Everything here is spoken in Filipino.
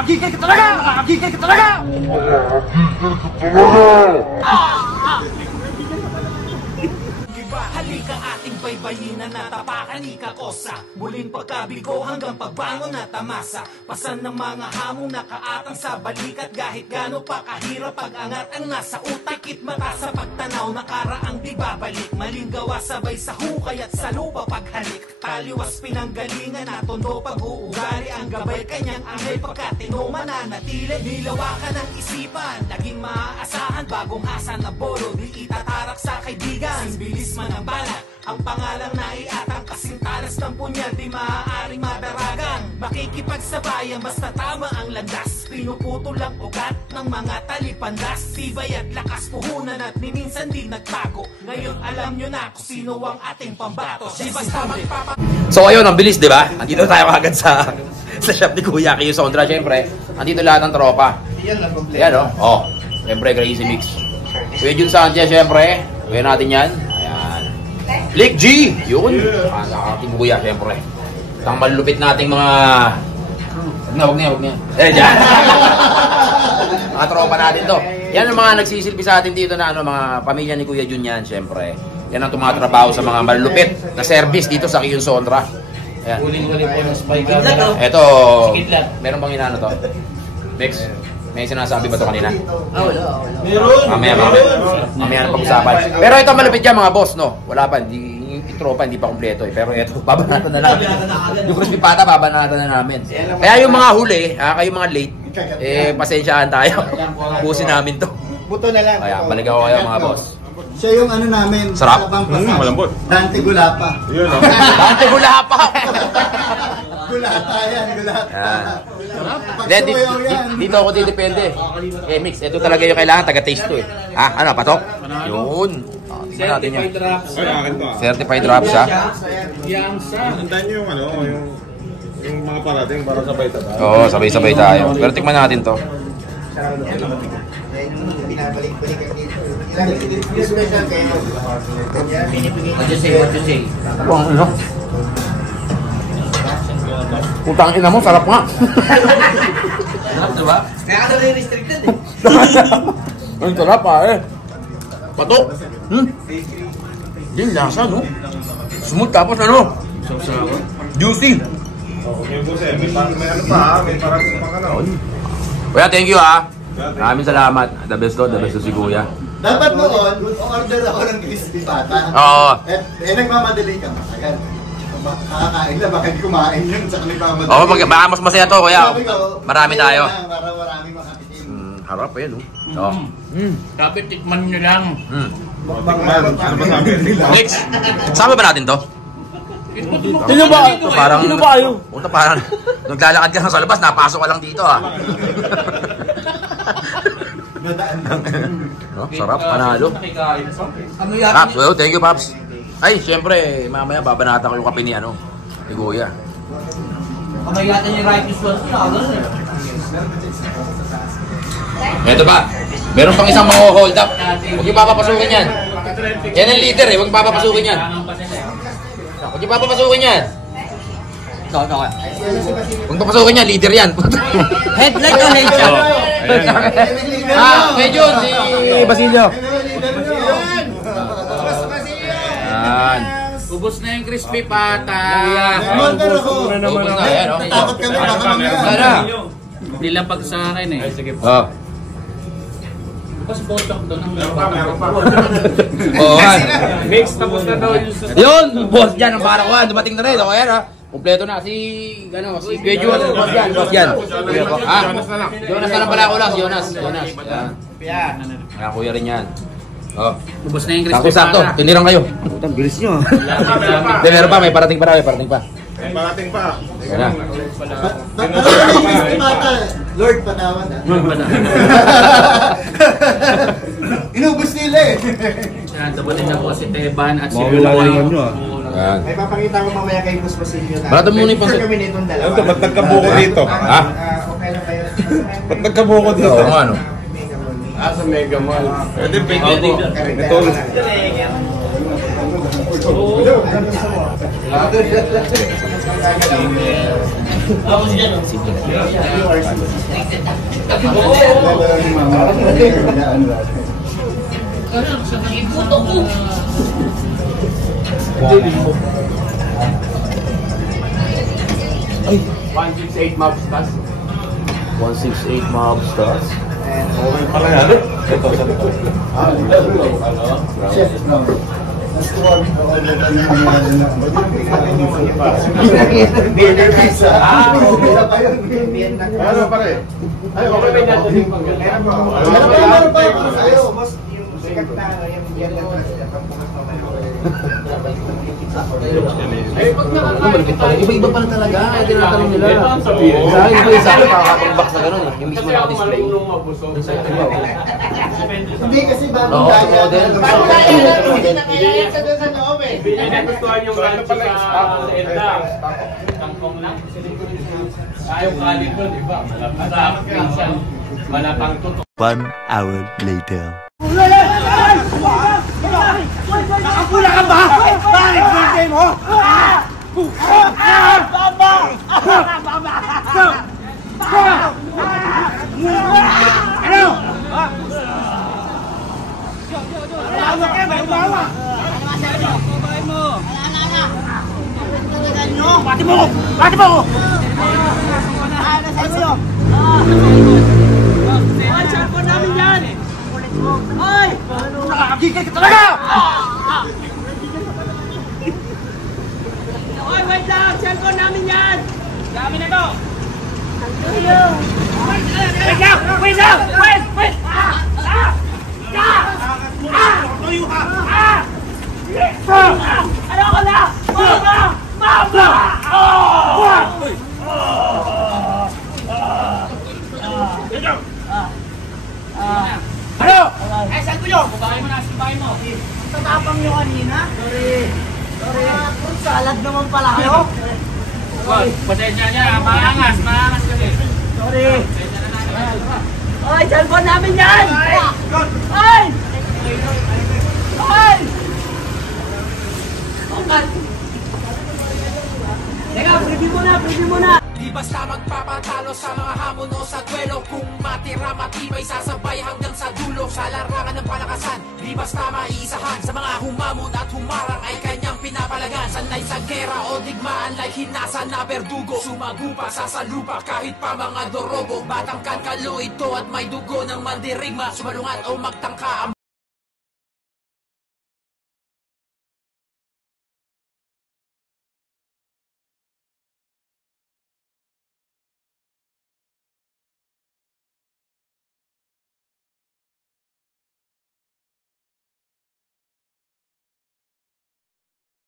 Nakakagigil ka talaga! Nakakagigil ka talaga! Halika ating baybayin na natapakan ikakosa. Muling pagkabigo hanggang pagbangon na tamasa. Pasan ng mga hamong nakaatang sa balikat. Kahit gano pa kahirap pag-angat ang nasa utak. Ikit mata sa pagtanaw nakaraang di babalik. Maling gawa sabay sa hukay at sa lupa paghalik. Taliwas pinanggalingan na tondo pag-uugali. Ang gabay kanyang angay pagkatino mananatili. Nilawakan ang isipan, naging maaasahan. Bagong asa na bolo, di itatarak sa kaibigan. Bilis man ang balat, ang pangalang naiatang kasintalas ng punyal di maaaring madaragan. Makikipagsabayan basta tama ang landas. Pinuputol ang ugat ng mga talipandas. Tibay at lakas puhunan at ni minsan di nagtago. Ngayon alam nyo na kung sino ang ating pambato. Di basta magpapa... So ayun, ang bilis, di ba? Andito tayo agad sa shop ni Kuya Kiyo Sondra. Siyempre, andito lahat ng tropa. Ayan o. Oh, siyempre, Crazy Mix. Kuya Jun Sanchez, siyempre. Kuya natin yan. Ayan. Lick G! Yun. Sa ating kuya, siyempre. Ang malupit nating mga... Huwag na. Eh, dyan. Mga tropa natin to. Yan ang mga nagsisilbi sa atin dito na mga pamilya ni Kuya Jun yan, siyempre. Yan ang tumatrabaho sa mga malupit na service dito sa Kiyo Sondra. Ayan. Huling-huli po ng spy camera. Ito, meron bang inano to? Next. May sinasabi ba ito kanina? Wala. Meron. Mamaya na pag-usapan. Pero ito malapit yan mga boss, no? Wala pa, yung tropa hindi pa kumpleto eh. Pero ito, babanatan na namin. Yung crispy pata, babanatan na namin. Kaya yung mga huli, kayo mga late, pasensyaan tayo. Pusin namin to. Buto na lang. Kaya, balik ako kayo mga boss. Siya yung ano namin. Sarap? Malambot. Dante Gulapa. Yun, no? Dante Gulapa! Gulata yan, gulata. Then, dito ako didepende. Mix, ito talaga yung kailangan, taga-taste to eh. Ano, patok? Yun. Certified drops. Certified drops, ha? Hintayin nyo yung mga parating para sabay-sabay. Oo, sabay-sabay tayo. Pero tikman natin to. What you say? Ano? Putang ina mo, sarap nga. Sarap, diba? Kaya ka na restricted eh. Ang sarap eh. Patok. Yung lasa, no? Smooth tapos ano? Juicy. May parating pang ano. Kuya, thank you ha. Maraming salamat. The best to si Kuya. Dapat noon, order ako ng crispy pata. Oo. Nagmamadali ka. Ayan. Kakakain na, baka hindi kumain yun sa nagmamadali. Oo, baka mas masaya to, Kuya. Marami tayo. Para maraming makatikim. Harap pa yan, no? Oo. Kapit tikman nyo lang. Ano ba sabi? Next, sama ba natin to? Sino ba? Parang, parang naglalakad ka sa labas, napasok ka lang dito ha. No, sarap, panalo. Paps, well, thank you Paps. Ay, siyempre, mamaya babanata ko yung kape ni Kuya. Kamayatan yung right is one. Eto ba? Meron pang isang mga hold up. Huwag yung papapasukin yan. Yan ang leader eh, huwag yung papapasukin yan. Huwag yung papapasukin yan. Huwag yung papapasukin yan, leader yan. Headlight o headshot? Medyo si Basilio. Yan. Ubus na yung crispy pata. Ubus na, yan o. Takot kami, baka mamaya. Hindi lang pag sa akin eh. Oo. Tapos botok doon ang Oo nga. mix tapos na daw yung Yun, boss dyan, ang parakuhan, dumating na rin. O kaya na, kumpleto na. Si Pedro, boss yan. Jonas na lang pala ako lang, si Jonas. Yan. Kaya kuya rin yan. Oh. ubus na yung crispy Sakto, pata. tinirang kayo. Putang bilis nyo. Meron pa, may parating pa. May parating pa. Teka na. Crispy pata. Lord, patawan ha. Inubos nila eh. Yan, dabatin na po si Teban at si Yan. May papakita ko mamaya kay Gus Basilio na. Barato muna yung picture kami nitong dalawa. Ito, ba't nagkabuko dito? Ha? Okay lang kayo. Ba't nagkabuko dito? Oo nga, ano? Sa Mega Mall. Pwede Opo. ito. Iputo ko. 168 mobsters. 168 mobsters. Okay pala yan. Ito, sa likod. Chef, no. Burger pizza. Pizza pa yun. Ano pare? Ay, okay may dadaling pag Meron pa yun. Ayaw, boss. Iba-iba pala talaga. Ay, tinatanong nila. Sa akin, iba-isa ako nakakapag-box na gano'n. Yung mismo naka-display. Hindi kasi bagong Oo, kaya. model. Bagong kaya sa doon sa loob eh. Nagustuhan yung ranch sa Edda. Tangkong lang. Ayaw kanin doon, di ba? Malapang minsan. Malapang tutok. 1 hour later. Nakapula ka ba? Bakit birthday mo? Baba! Ano? Pati mo! Pati mo! Ay, cellphone namin yan! Ay! Nakakagigay ka talaga! Ay, wait lang! Cellphone namin yan! Dami na to! Wait lang! Wait lang! Wait! Tuyo ka! Ano ko na? Mama! Mama! Ano? Eh, saan ko yun? Babae mo na, babae mo. Tatapang nyo kanina. Sorry. Salad naman pala kayo. Pasensya niya, maangas kasi. Sorry. Ay, cellphone namin yan! Ay! Ay! Teka, preview muna. Di basta magpapatalo sa mga hamon o sa duelo. Kung matira matibay sasabay hanggang sa dulo. Sa larangan ng palakasan, di basta maisahan. Sa mga humamon at humarang ay kanyang pinapalagan. Sanay sa gera o digmaan like hinasa na berdugo. Sumagupa sa salupa kahit pa mga dorobo. Batang kankalo ito at may dugo ng mandirigma. Sumalungat o magtangka